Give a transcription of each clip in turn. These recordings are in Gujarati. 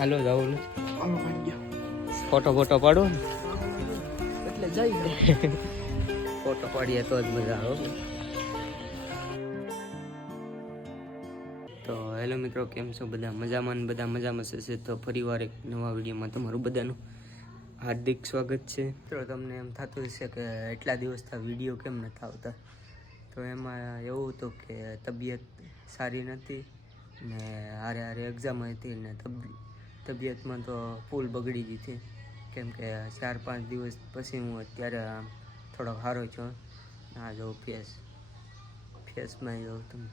હાલો જાઉં હાલો ભાઈ ફોટો પાડો ને એટલે જઈ ફોટો પાડીએ તો જ મજા આવે. તો હેલો મિત્રો, કેમ છો બધા? મજામાં ને બધા મજામાં છે. તો ફરીવાર એક નવા વિડીયોમાં તમારું બધાનું હાર્દિક સ્વાગત છે. મિત્રો તમને એમ થતું હશે કે એટલા દિવસથી વિડીયો કેમ નથી આવતા, તો એમાં એવું હતું કે તબિયત સારી નથી ને હારે એક્ઝામ હતી ને તબિયતમાં તો ફૂલ બગડી ગઈ હતી. કેમ કે 4-5 દિવસ પછી હું અત્યારે થોડો સારો છું. આ જો ફેસમાં જો તમે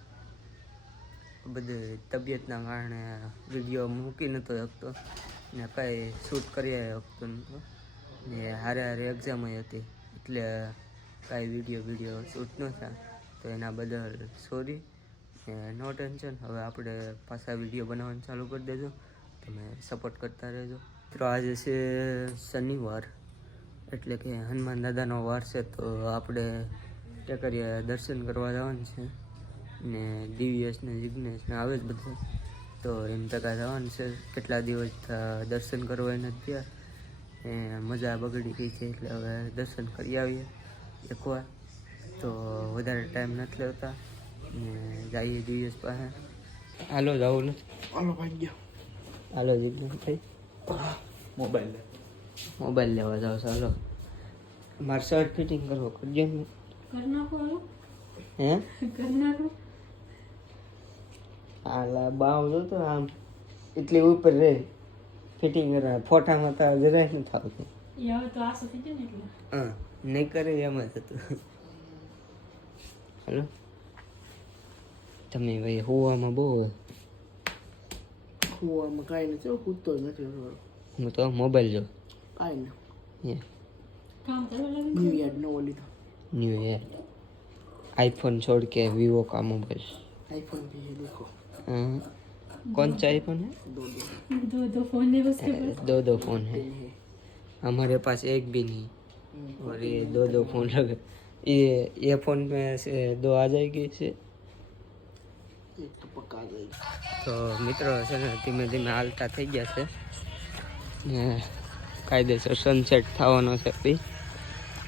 બધી તબિયતના કારણે વિડીયો મૂકી નહોતો શકતો ને કાંઈ શૂટ કરી શકતો નહોતો ને હારે એક્ઝામ હતી એટલે કાંઈ વિડીયો શૂટ ન થાય. તો એના બદલ સોરી ને નો ટેન્શન. હવે આપણે પાછા વિડીયો બનાવવાનું ચાલુ કરી દેજો, તમે સપોર્ટ કરતા રહેજો. તો આજે છે શનિવાર એટલે કે હનુમાન દાદાનો વાર છે. તો આપણે ટેકરીએ દર્શન કરવા જવાનું છે ને દિવ્યેશ ને જિગ્નેશ ને આવે જ બધે. તો એમ ટકા જવાનું છે. કેટલા દિવસ દર્શન કરવા નથી ગયા ને મજા બગડી ગઈ છે એટલે હવે દર્શન કરી આવીએ એકવાર. તો વધારે ટાઈમ નથી લેતા ને જઈએ દિવ્યેશ પાસે. હાલો જાવું ને હાલો ભાઈ હાલો જિગ્નેશ ભાઈ મોબાઈલ લેવા જાવ છો. હાલો મારે શર્ટ ફિટિંગ કરવો કરજો ને. હે હાલા બાવ જોતો આમ એટલી ઉપર રે ફિટિંગ કરવા ફોટામાં તો જરાય નથી આવતું. હા નહીં કરે એમ જ હતું. હાલો તમે ભાઈ હોવામાં બહુ કુવામાં કાંઈ નથી, કૂદતો જ નથી. હું તો મોબાઈલ જો કાંઈ ન્યૂ યાદ નવો લીધો. ईयर आईफोन छोड़ के वीवो का मोबाइल. आईफोन भी है देखो. कौन सा आईफोन है? दो फोन है उसके पास. दो फोन है. हमारे पास एक भी नहीं और ये दो फोन लगे. ये फोन में से 2 आ जाएगी इसे. एक तो पक्का आ जाएगी. તો મિત્રો છે ને ધીમે ધીમે હાલતા થઈ ગયા છે ને કાયદેસર સનસેટ થવાનો છે. ભાઈ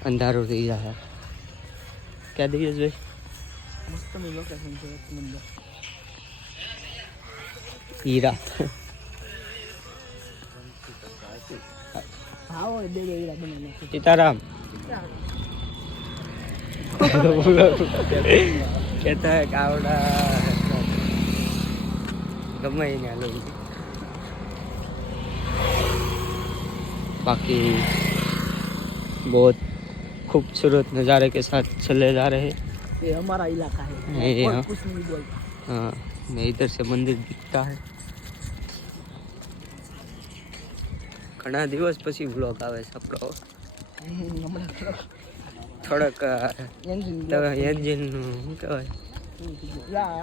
અંધારું થઈ જાય. ક્યાં દિવસ ભાઈ मस्त में लोकेशन છે એક નંબર. હીરા હા હોય બે હીરા બની નાખે. सीताराम कहता है कावड़ा गमे ही नहीं लोग. बाकी बहुत खूबसूरत नज़ारे के साथ चले जा रहे हैं. ये हमारा इलाका है. ये और हाँ. कुछ नहीं बोलता. हाँ मैं इधर से मंदिर दिखता है. ઘણા દિવસ પછી વ્લોગ આવે છે આપણો. થોડોક એન્જિન શું કહેવાય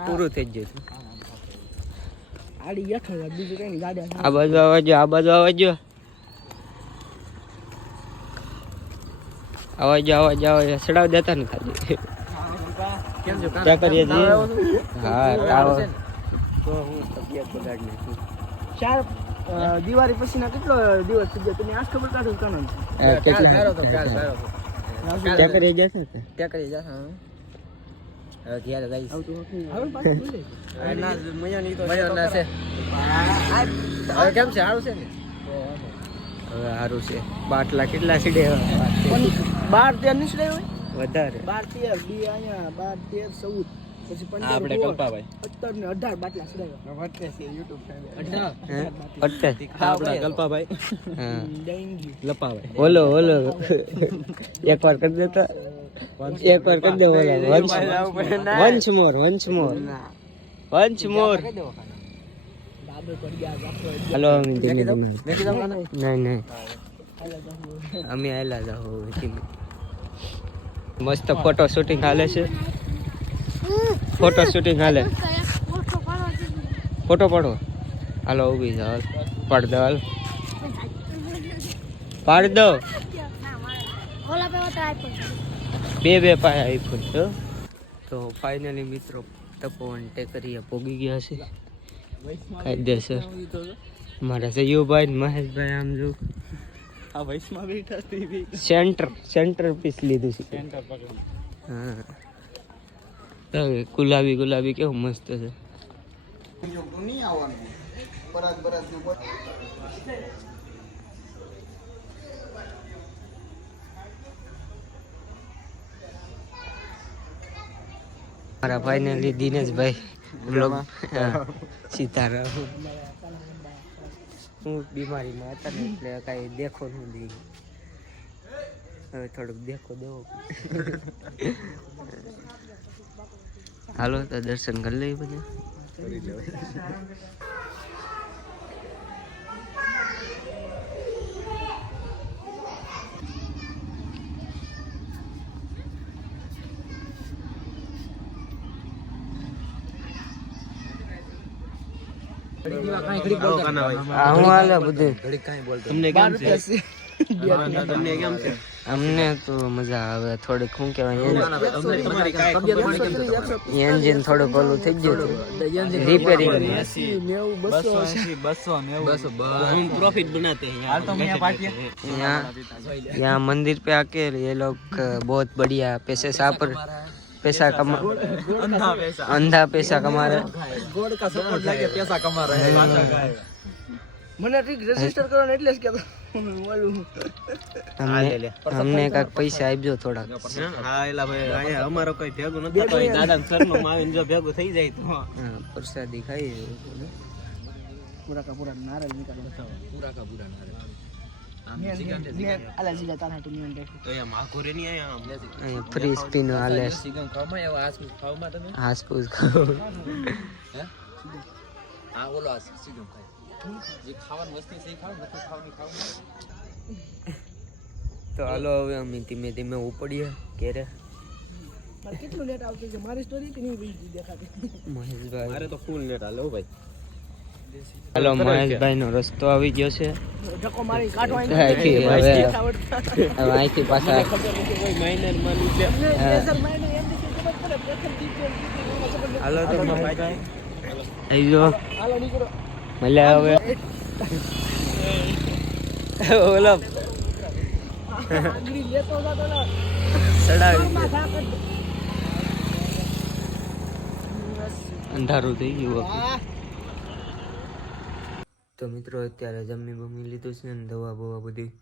પૂરું થઈ ગયું હતું. આડી યઠો બીજું કઈ ગાડી આ બાજુ આવજો. સડાવ દેતા ને ખાલી કેમ છો? ક્યાં કરીએ છીએ? હા તો હું તબિયત બગાડી નાખી. ચાર દિવાળી પછીના કેટલો દિવસ થઈ ગયો? તમે આજ ખબર કાઢો કાનો ક્યાં કરીએ જશે ત્યાં કરી જા. હા હવે ક્યારે જઈશ? હવે પાછું બોલે મજા છે. હવે કેમ છે? સારું છે ને? હવે સારું છે. બાટલા કેટલા સીડે 12-13 નીચડે હોય વધારે 12-13 બી અહીંયા 12-13-14 પછી 15 આપણે કલ્પાભાઈ 17 ને 18 બાટલા સીડાયો. વટે છે YouTube આપણા કલ્પાભાઈ ડેન્ગ્યુ લપાભાઈ ઓલો એકવાર કરી દેતા. એકવાર કરી દે. વંશ મોર દાબે પડી ગયા. હલો નહીં અમે આવેલા જાઓ. મસ્ત ફોટો શૂટિંગ હાલે છે. ફોટો પાડો. હાલો ઊભી જાઓ. પાડ દો. બે પાસે આઈફોન છે. તો ફાઇનલી મિત્રો તપોવન ટેકરીએ પોગી ગયા છે કાયદેસર. મારા સયુભાઈ ને મહેશભાઈ આમ જો આ વૈશમાં બેઠા છે સેન્ટર પીસ લીધું છે. સેન્ટર પકડી. હા હવે ગુલાબી કેવું મસ્ત છે. નહીં આવવાનું બરાબર મારા ફાઇનલી દિનેશભાઈ બ્લોગ સીતારામ હું બીમારીમાં હતા ને એટલે કાંઈ દેખો નહીં દી હવે થોડુંક દેખો દેવો હાલો તો દર્શન કરી લઈએ બધા. હું હાલે બધું અમને તો મજા આવે થોડીક શું કહેવાય એન્જિન થોડુંક ઓલું થઈ ગયું હતું રિપેરિંગ. यहाँ मंदिर पे आके ये लोग बहुत बढ़िया पैसा कमा अंधा पैसा कमा रहे. ગોડ કા સપોર્ટ લાગે પૈસા કમા રહે મને ટ્રીક રજીસ્ટર કરવાનું એટલે જ કહેતો ઓલું हमने કાક પૈસા આપજો થોડાક. હા એલા ભાઈ અહીંયા અમારો કોઈ ભેગું નથી તો દાદા સરનો આવીને જો ભેગું થઈ જાય તો પ્રસાદી ખાઈ પૂરા કા પૂરા નારળ નીકાળો પૂરા કા પૂરા નારળ આલા જીગા તારા તો નિયન દેખો તો અહીંયા માખોરે ની અહીંયા ફ્રી સ્પિન હાલે સિગમ ખાવામાં એવા આસપૂસ ખાવામાં તમે હાસપૂસ ખાઓ. હે આ ઓલો આ સિગમ ખાય જે ખાવાની વસ્તુ છે ખાવ નથી ખાવાની ખાવ. તો હાલો હવે અમે ધીમે ધીમે ઉપડીએ ઘેરે. કેટલું લેટ આવતું છે મારી સ્ટોરી કે નહીં બીજી દેખાતી મહેશભાઈ મારે તો ફૂલ લેટ હાલો ભાઈ. હાલો મહેશભાઈ નો રસ્તો આવી ગયો છે. ધક્કો મારી કાઢવા અહીંથી હવે અહીંથી પાછા હાલો તો મહેશભાઈ આવી જો મળ્યા હવે ઓલો અંધારું થઈ ગયું. તો મિત્રો અત્યારે જમી લીધું છે ને દવા બવા બધી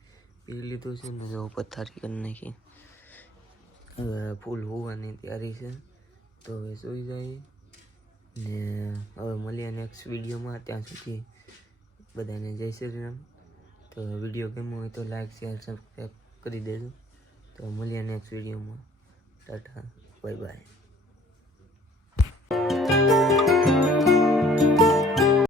પી લીધું છે ને જો પથારી કરી નાખી. હવે ફૂલ હોવાની તૈયારી છે તો હવે સુઈ જાય ને હવે મળીએ નેક્સ્ટ વિડીયોમાં. ત્યાં સુધી બધાને જય શ્રી રામ. તો વિડીયો ગમ્યો હોય તો લાઈક શેર સબસ્ક્રાઈબ કરી દેજો. તો મળીએ નેક્સ્ટ વિડીયોમાં. Tata bye bye.